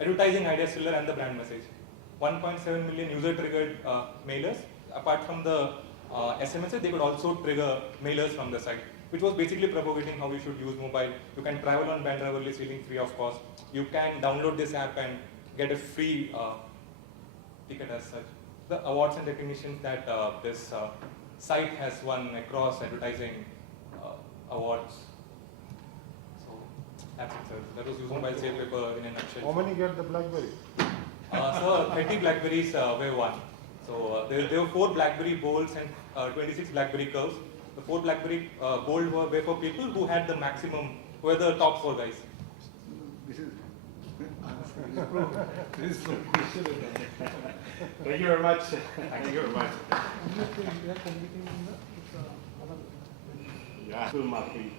advertising idea seller and the brand message. 1.7 million user triggered mailers. Apart from the SMSs, they could also trigger mailers from the site, which was basically propagating how you should use mobile. You can travel on Bandra-Worli ceiling free of cost. You can download this app and get a free ticket as such. The awards and recognitions that this site has won across advertising awards. So that's it, sir. That was used by SailPaper in a nutshell. How many get the BlackBerry? So 30 Blackberries were won. So there were 4 BlackBerry Bolds and 26 BlackBerry Curves. The 4 BlackBerry Bold were for people who had the maximum, who were the top 4 guys. This is Thank you very much. Thank you very much. Yeah, full marking.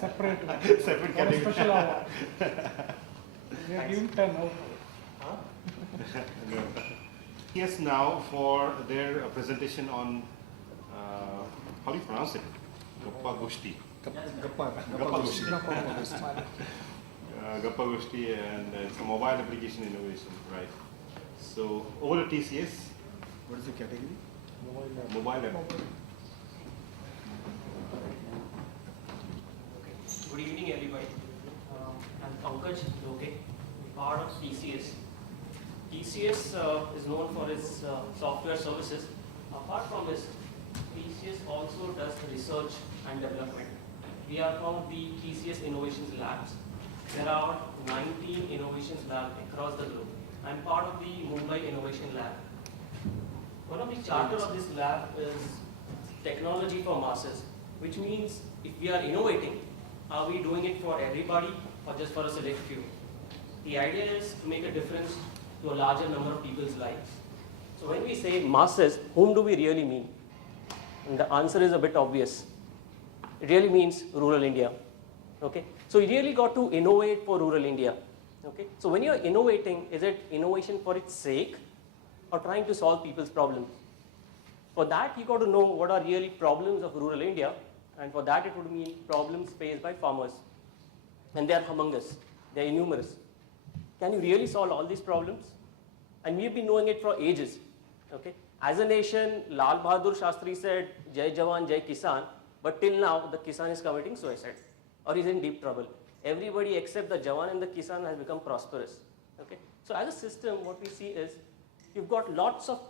Separate. Separate category. Special award. We are given 10 out. Yes, now for their presentation on how do you pronounce it? Gappa Goshti. Gappa Goshti, and it's a mobile application innovation, right? So over to TCS. What is the category? Mobile app. Good evening, everybody. I'm Pankaj Loke, part of TCS. TCS is known for its software services. Apart from this, TCS also does research and development. We are from the TCS Innovations Labs. There are 19 innovations labs across the globe. I'm part of the Mumbai Innovation Lab. One of the charter of this lab is technology for masses, which means if we are innovating, are we doing it for everybody or just for a select few? The idea is to make a difference to a larger number of people's lives. So when we say masses, whom do we really mean? And the answer is a bit obvious. It really means rural India. Okay? So you really got to innovate for rural India. Okay? So when you're innovating, is it innovation for its sake or trying to solve people's problems? For that, you got to know what are really problems of rural India, and for that it would mean problems faced by farmers. And they are humongous. They are innumerous. Can you really solve all these problems? And we've been knowing it for ages. Okay? As a nation, Lal Bahadur Shastri said, Jai Jawan, Jai Kisan, but till now, the Kisan is committing suicide or is in deep trouble. Everybody except the Jawan and the Kisan has become prosperous. Okay? So as a system, what we see is, you've got lots of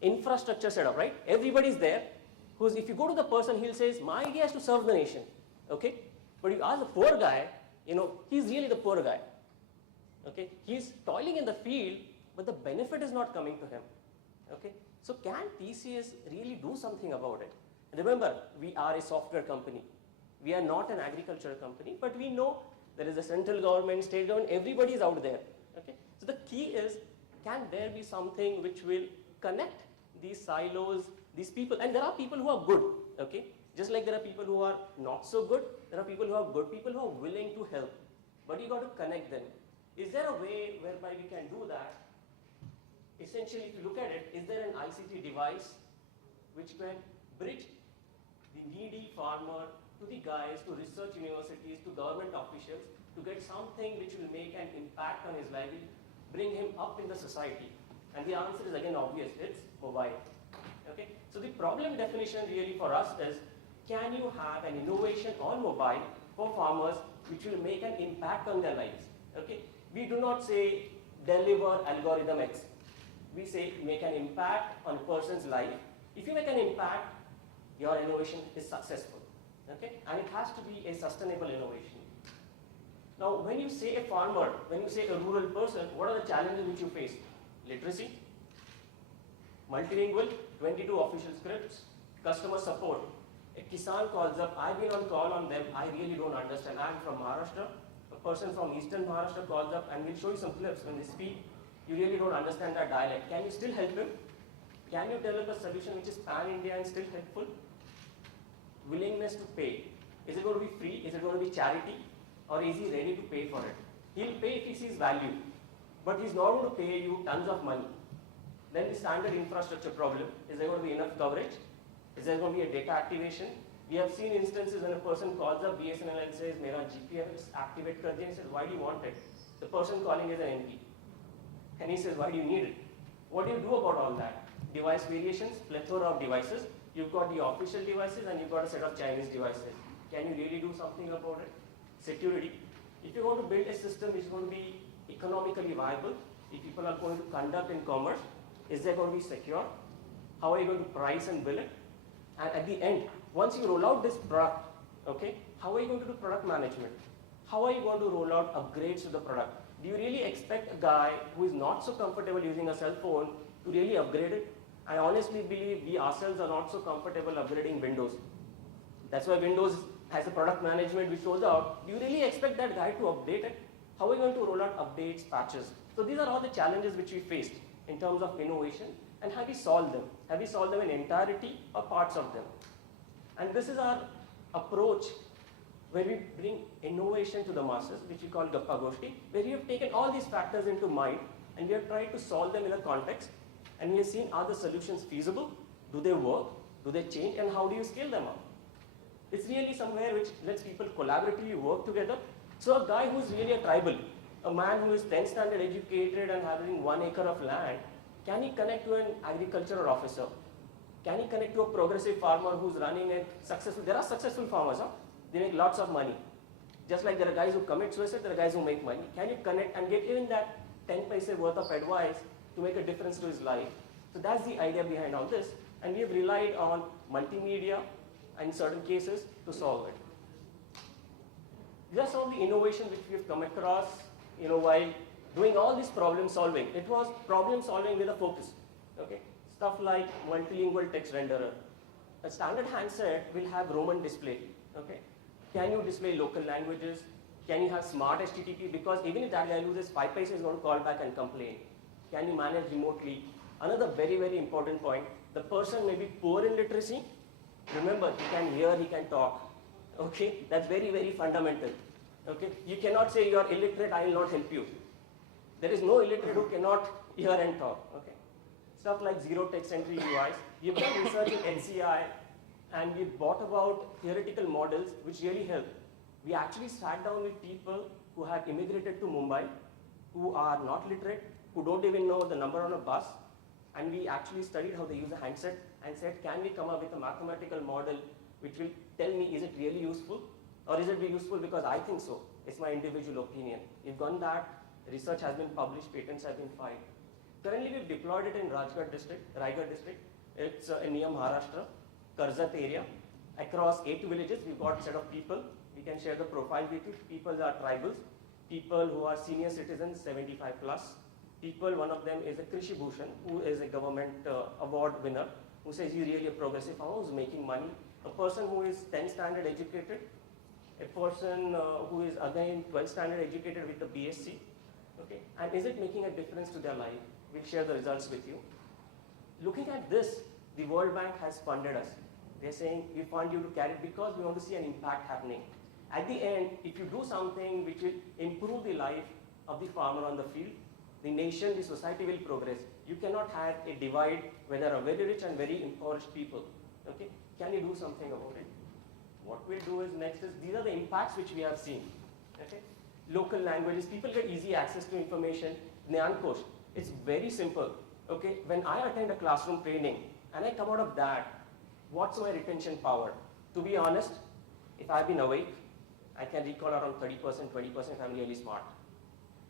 infrastructure set up, right? Everybody's there. Who's, if you go to the person, he'll say, my idea is to serve the nation. Okay? But you ask the poor guy, he's really the poor guy. Okay? He's toiling in the field, but the benefit is not coming to him. Okay? So can TCS really do something about it? Remember, we are a software company. We are not an agricultural company, but we know there is a central government, state government, everybody is out there. Okay? So the key is, can there be something which will connect these silos, these people? And there are people who are good. Okay? Just like there are people who are not so good, there are people who are good, people who are willing to help. But you got to connect them. Is there a way whereby we can do that? Essentially, if you look at it, is there an ICT device which can bridge the needy farmer to the guys, to research universities, to government officials, to get something which will make an impact on his livelihood, bring him up in the society? And the answer is again obvious, it's mobile. Okay? So the problem definition really for us is, can you have an innovation on mobile for farmers which will make an impact on their lives? Okay? We do not say deliver algorithm X. We say make an impact on a person's life. If you make an impact, your innovation is successful. Okay? And it has to be a sustainable innovation. Now, when you say a farmer, when you say a rural person, what are the challenges which you face? Literacy, multilingual, 22 official scripts, customer support. A Kisan calls up, I've been on call on them, I really don't understand. I'm from Maharashtra. A person from Eastern Maharashtra calls up, and we'll show you some clips when they speak. You really don't understand that dialect. Can you still help him? Can you develop a solution which is pan-India and still helpful? Willingness to pay. Is it going to be free? Is it going to be charity? Or is he ready to pay for it? He'll pay if he sees value. But he's not going to pay you tons of money. Then the standard infrastructure problem. Is there going to be enough coverage? Is there going to be a data activation? We have seen instances when a person calls up BSNL and says, Mera GPS activate kar diya. He says, why do you want it? The person calling is an MP. And he says, why do you need it? What do you do about all that? Device variations, plethora of devices. You've got the official devices and you've got a set of Chinese devices. Can you really do something about it? Security. If you want to build a system which is going to be economically viable, if people are going to conduct in commerce, is there going to be secure? How are you going to price and bill it? And at the end, once you roll out this product, okay, how are you going to do product management? How are you going to roll out upgrades to the product? Do you really expect a guy who is not so comfortable using a cell phone to really upgrade it? I honestly believe we ourselves are not so comfortable upgrading Windows. That's why Windows has a product management which shows out. Do you really expect that guy to update it? How are you going to roll out updates, patches? So these are all the challenges which we faced in terms of innovation, and have we solved them? Have we solved them in entirety or parts of them? And this is our approach where we bring innovation to the masses, which we call Gappa Goshti, where we have taken all these factors into mind and we have tried to solve them in a context, and we have seen, are the solutions feasible? Do they work? Do they change? And how do you scale them up? It's really somewhere which lets people collaboratively work together. So a guy who's really a tribal, a man who is 10th standard educated and having 1 acre of land, can he connect to an agricultural officer? Can he connect to a progressive farmer who's running a successful, there are successful farmers, huh? They make lots of money. Just like there are guys who commit suicide, there are guys who make money. Can you connect and get even that 10 paise worth of advice to make a difference to his life? So that's the idea behind all this. And we have relied on multimedia in certain cases to solve it. These are some of the innovations which we have come across, while doing all this problem solving. It was problem solving with a focus. Okay? Stuff like multilingual text renderer. A standard handset will have Roman display. Okay? Can you display local languages? Can you have smart HTTP? Because even if that guy loses 5 paise, he's going to call back and complain. Can you manage remotely? Another very, very important point, the person may be poor in literacy. Remember, he can hear, he can talk. Okay? That's very, very fundamental. Okay? You cannot say you are illiterate, I will not help you. There is no illiterate who cannot hear and talk. Okay? Stuff like zero text entry UIs. We've done research in NCI and we brought about theoretical models which really help. We actually sat down with people who have immigrated to Mumbai, who are not literate, who don't even know the number on a bus, and we actually studied how they use a handset and said, can we come up with a mathematical model which will tell me, is it really useful? Or is it useful because I think so? It's my individual opinion. We've done that. Research has been published, patents have been filed. Currently, we've deployed it in Raigad district. It's near Maharashtra, Karzat area. Across 8 villages, we've got a set of people. We can share the profile with you. People are tribals, people who are senior citizens, 75 plus. People, one of them is a Krishi Bhushan, who is a government award winner, who says he's really a progressive farmer who's making money. A person who is 10th standard educated, a person who is again 12th standard educated with a BSc. Okay, and is it making a difference to their life? We'll share the results with you. Looking at this, the World Bank has funded us. They're saying we fund you to carry it because we want to see an impact happening. At the end, if you do something which will improve the life of the farmer on the field, the nation, the society will progress. You cannot have a divide where there are very rich and very impoverished people. Okay? Can you do something about it? What we'll do is next is, these are the impacts which we have seen. Okay? Local languages, people get easy access to information. Gyan Kosh, it's very simple. Okay? When I attend a classroom training and I come out of that, what's my retention power? To be honest, if I've been awake, I can recall around 30%, 20% if I'm really smart.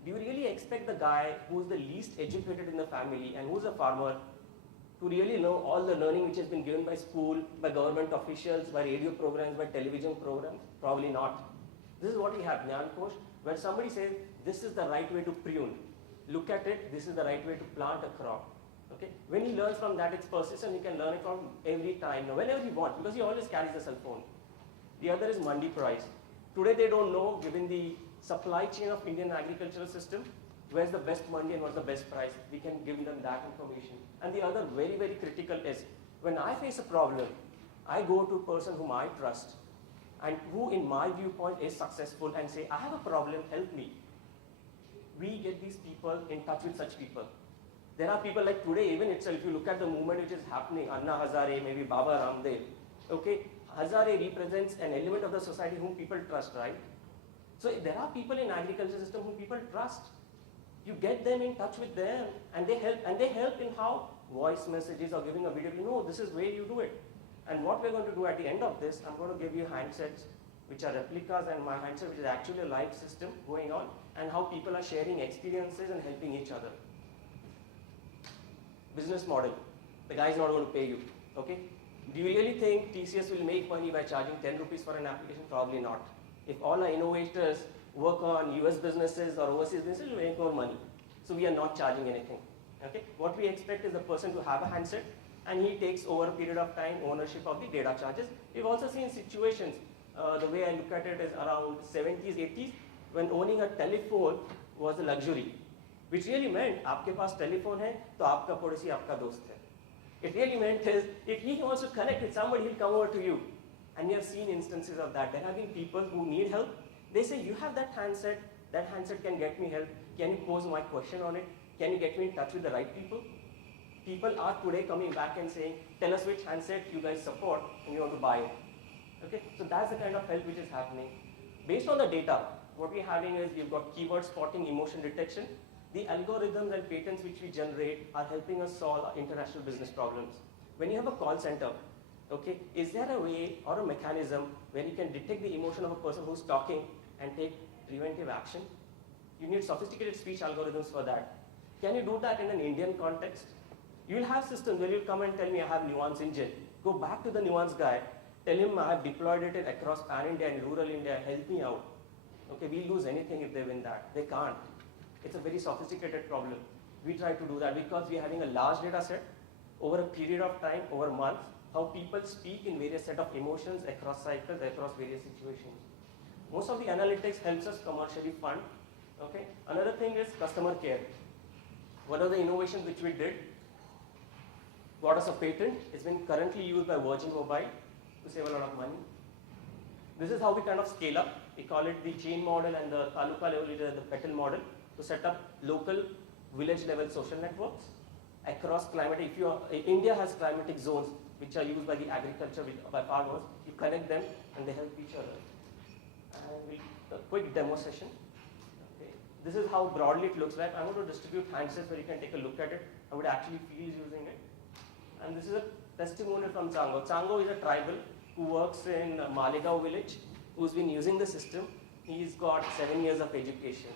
Do you really expect the guy who's the least educated in the family and who's a farmer to really know all the learning which has been given by school, by government officials, by radio programs, by television programs? Probably not. This is what we have, Gyan Kosh, where somebody says, this is the right way to prune. Look at it, this is the right way to plant a crop. Okay? When he learns from that, it's persistent, he can learn it from every time, whenever he wants, because he always carries a cell phone. The other is mandi price. Today they don't know, given the supply chain of Indian agricultural system, where's the best mandi and what's the best price. We can give them that information. And the other very, very critical is, when I face a problem, I go to a person whom I trust and who in my viewpoint is successful and say, I have a problem, help me. We get these people in touch with such people. There are people like today, even itself, if you look at the movement which is happening, Anna Hazare, maybe Baba Ramdev, okay, Hazare represents an element of the society whom people trust, right? So there are people in agriculture system who people trust. You get them in touch with them, and they help in how voice messages or giving a video. You know, this is where you do it. And what we're going to do at the end of this, I'm going to give you handsets which are replicas, and my handset which is actually a live system going on, and how people are sharing experiences and helping each other. Business model. The guy is not going to pay you. Okay? Do you really think TCS will make money by charging 10 rupees for an application? Probably not. If all our innovators work on US businesses or overseas businesses, we make more money. So we are not charging anything. Okay? What we expect is the person to have a handset, and he takes over a period of time ownership of the data charges. We've also seen situations, the way I look at it is around 70s, 80s, when owning a telephone was a luxury, which really meant आपके पास telephone है, तो आपका पड़ोसी आपका दोस्त है. It really meant is, if he wants to connect with somebody, he'll come over to you. And we have seen instances of that. There have been people who need help. They say, you have that handset can get me help. Can you pose my question on it? Can you get me in touch with the right people? People are today coming back and saying, tell us which handset you guys support and you want to buy it. Okay, so that's the kind of help which is happening. Based on the data, what we're having is we've got keyword spotting, emotion detection. The algorithms and patterns which we generate are helping us solve international business problems. When you have a call center, okay, is there a way or a mechanism where you can detect the emotion of a person who's talking and take preventive action? You need sophisticated speech algorithms for that. Can you do that in an Indian context? You'll have systems where you'll come and tell me I have Nuance engine. Go back to the Nuance guy, tell him I have deployed it across pan-India and rural India, help me out. Okay, we'll lose anything if they win that. They can't. It's a very sophisticated problem. We try to do that because we're having a large data set over a period of time, over months, how people speak in various set of emotions across cycles, across various situations. Most of the analytics helps us commercially fund. Okay. Another thing is customer care. One of the innovations which we did, got us a patent. It's been currently used by Virgin Mobile to save a lot of money. This is how we kind of scale up. We call it the chain model, and the taluka level is the petal model, to set up local village level social networks across climatic. If you are, India has climatic zones which are used by the agriculture, by farmers. You connect them and they help each other. And a quick demo session. Okay. This is how broadly it looks like. I'm going to distribute handsets where you can take a look at it. I would actually feel using it. And this is a testimonial from Chango. Chango is a tribal who works in Malegaon village, who's been using the system. He's got 7 years of education.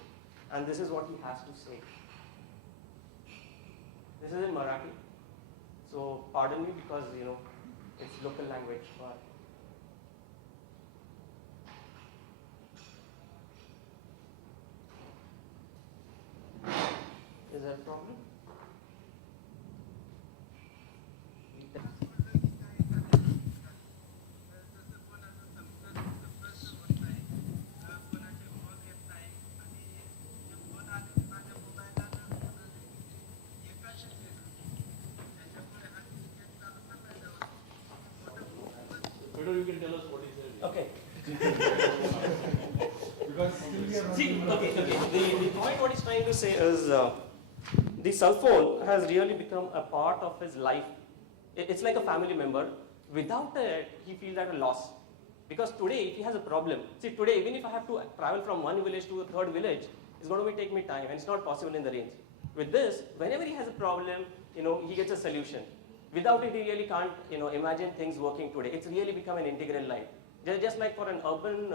And this is what he has to say. This is in Marathi. So pardon me because, you know, it's local language. But is there a problem? You can tell us what he said. Okay. Because still we are See, not. okay. The point what he's trying to say is the cell phone has really become a part of his life. It's like a family member. Without it, he feels at a loss. Because today, if he has a problem, see today, even if I have to travel from one village to a third village, it's going to take me time, and it's not possible in the range. With this, whenever he has a problem, you know, he gets a solution. Without it, he really can't, you know, imagine things working today. It's really become an integral life. Just like for an urban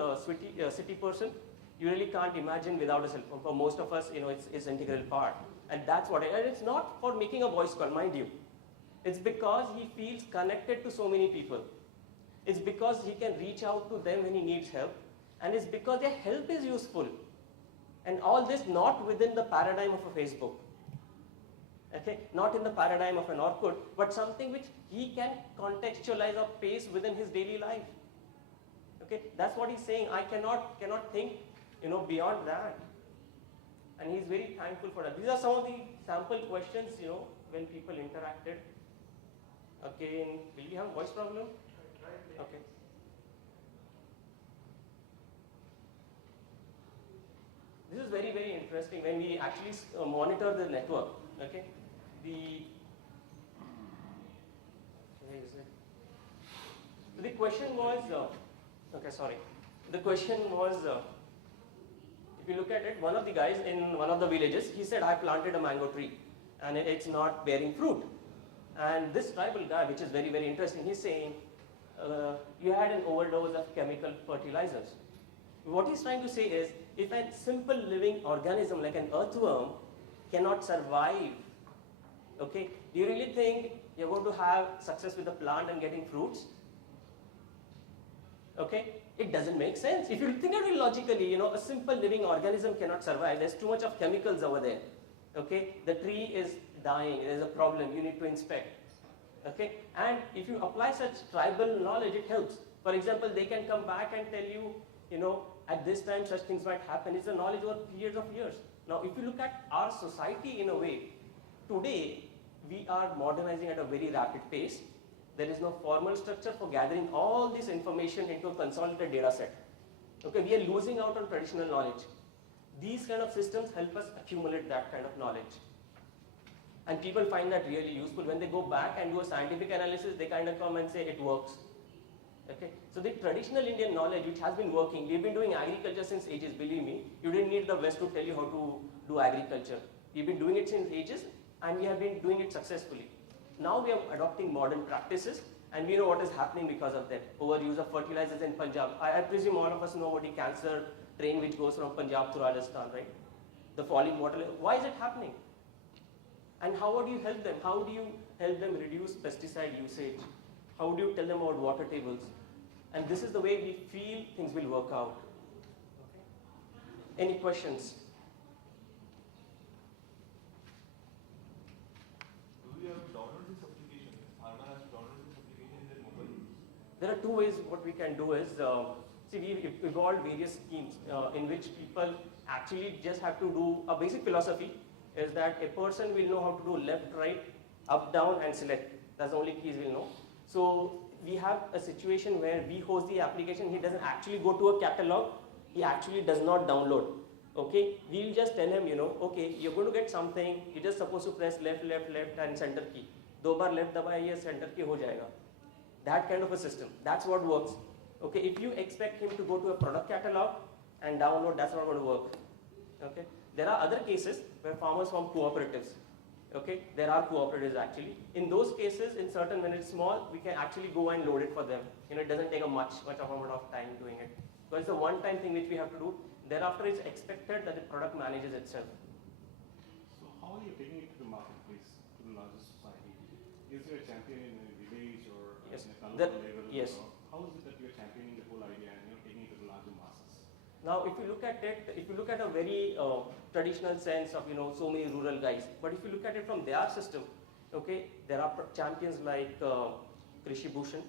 city person, you really can't imagine without a cell phone. For most of us, you know, it's an integral part. And that's what and it's not for making a voice call, mind you. It's because he feels connected to so many people. It's because he can reach out to them when he needs help. And it's because their help is useful. And all this not within the paradigm of a Facebook. Okay, not in the paradigm of an Orkut, but something which he can contextualize or pace within his daily life. Okay, that's what he's saying. I cannot think, you know, beyond that. And he's very thankful for that. These are some of the sample questions, you know, when people interacted. Again, will we have a voice problem? Okay. This is very, very interesting when we actually monitor the network. Okay. The question was, okay, sorry. The question was, If you look at it, one of the guys in one of the villages, he said, I planted a mango tree and it's not bearing fruit. And this tribal guy, which is very, very interesting, he's saying, you had an overdose of chemical fertilizers. What he's trying to say is, if a simple living organism like an earthworm cannot survive, okay, do you really think you're going to have success with the plant and getting fruits? Okay, it doesn't make sense. If you think of it logically, a simple living organism cannot survive. There's too much of chemicals over there. Okay, the tree is dying. There's a problem. You need to inspect. Okay, and if you apply such tribal knowledge, it helps. For example, they can come back and tell you, at this time such things might happen. It's a knowledge over periods of years. Now, if you look at our society in a way, today we are modernizing at a very rapid pace. There is no formal structure for gathering all this information into a consolidated data set. Okay, we are losing out on traditional knowledge. These kind of systems help us accumulate that kind of knowledge. And people find that really useful. When they go back and do a scientific analysis, they kind of come and say it works. Okay, so the traditional Indian knowledge which has been working, we've been doing agriculture since ages, believe me. You didn't need the West to tell you how to do agriculture. We've been doing it since ages and we have been doing it successfully. Now we are adopting modern practices and we know what is happening because of that. Overuse of fertilizers in Punjab. I presume all of us know about the cancer train which goes from Punjab to Rajasthan, right? The falling water level. Why is it happening? And how would you help them? How do you help them reduce pesticide usage? How do you tell them about water tables? And this is the way we feel things will work out. Okay. Any questions? Do we have to download this application? Pharma has to download this application in their mobile? There are two ways what we can do is, we've evolved various schemes in which people actually just have to do a basic philosophy is that a person will know how to do left, right, up, down and select. That's the only keys we'll know. So we have a situation where we host the application, he doesn't actually go to a catalog, he actually does not download. Okay, we'll just tell him, okay, you're going to get something, you're just supposed to press left, left, left and center key. 2 bar left दबाइए, center key हो जाएगा. That kind of a system, that's what works. Okay, if you expect him to go to a product catalog and download, that's not going to work. Okay, there are other cases where farmers form cooperatives. Okay, there are cooperatives actually. In those cases, in certain when it's small, we can actually go and load it for them. It doesn't take a much amount of time doing it. Because it's a one-time thing which we have to do. Thereafter, it's expected that the product manages itself. So how are you taking it to the marketplace, to the larger society? Is there a champion in a village or Yes. in a local level? Yes. Or how is it that you're championing the whole idea and you're taking it to the larger masses? Now, if you look at it, if you look at a very traditional sense of so many rural guys, but if you look at it from their system, okay, there are champions like Krishi Bhushan,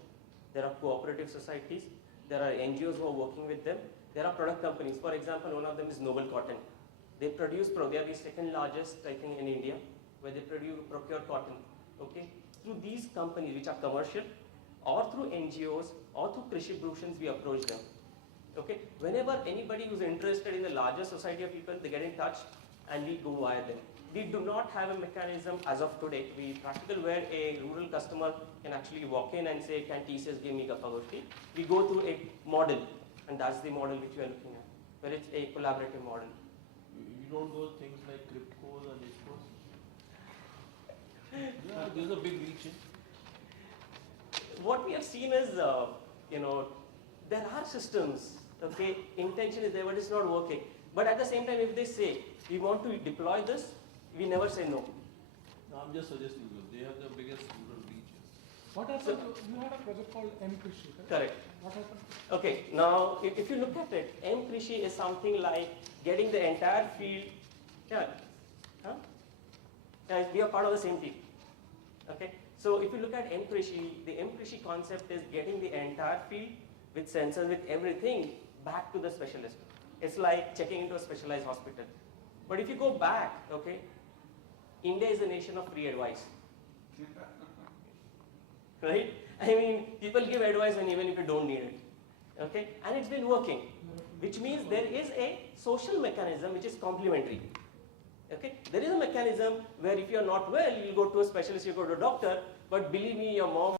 there are cooperative societies, there are NGOs who are working with them, there are product companies. For example, one of them is Noble Cotton. They are the second largest, I think, in India, where they procure cotton. Okay, through these companies which are commercial, or through NGOs, or through Krishi Bhushans, we approach them. Okay, whenever anybody who's interested in the larger society of people, they get in touch and we go via them. We do not have a mechanism as of today, to be practical, where a rural customer can actually walk in and say, can TCS give me Gappa Goshti? We go through a model, and that's the model which we are looking at, where it's a collaborative model. You don't go things like cryptos and ISCOs? Yeah, there's a big reach. What we have seen is, there are systems, okay, intention is there, but it's not working. But at the same time, if they say, we want to deploy this, we never say no. No, I'm just suggesting because they have the biggest rural reach. What happened? You had a project called M-Krishi, right? Correct. What happened? Okay, now if you look at it, M-Krishi is something like getting the entire field, we are part of the same team. Okay, so if you look at M-Krishi, the M-Krishi concept is getting the entire field with sensors, with everything, back to the specialist. It's like checking into a specialized hospital. But if you go back, okay, India is a nation of free advice. Right? I mean, people give advice and even if you don't need it. Okay? And it's been working. Which means there is a social mechanism which is complementary. Okay? There is a mechanism where if you're not well, you'll go to a specialist, you go to a doctor, but believe me, your mom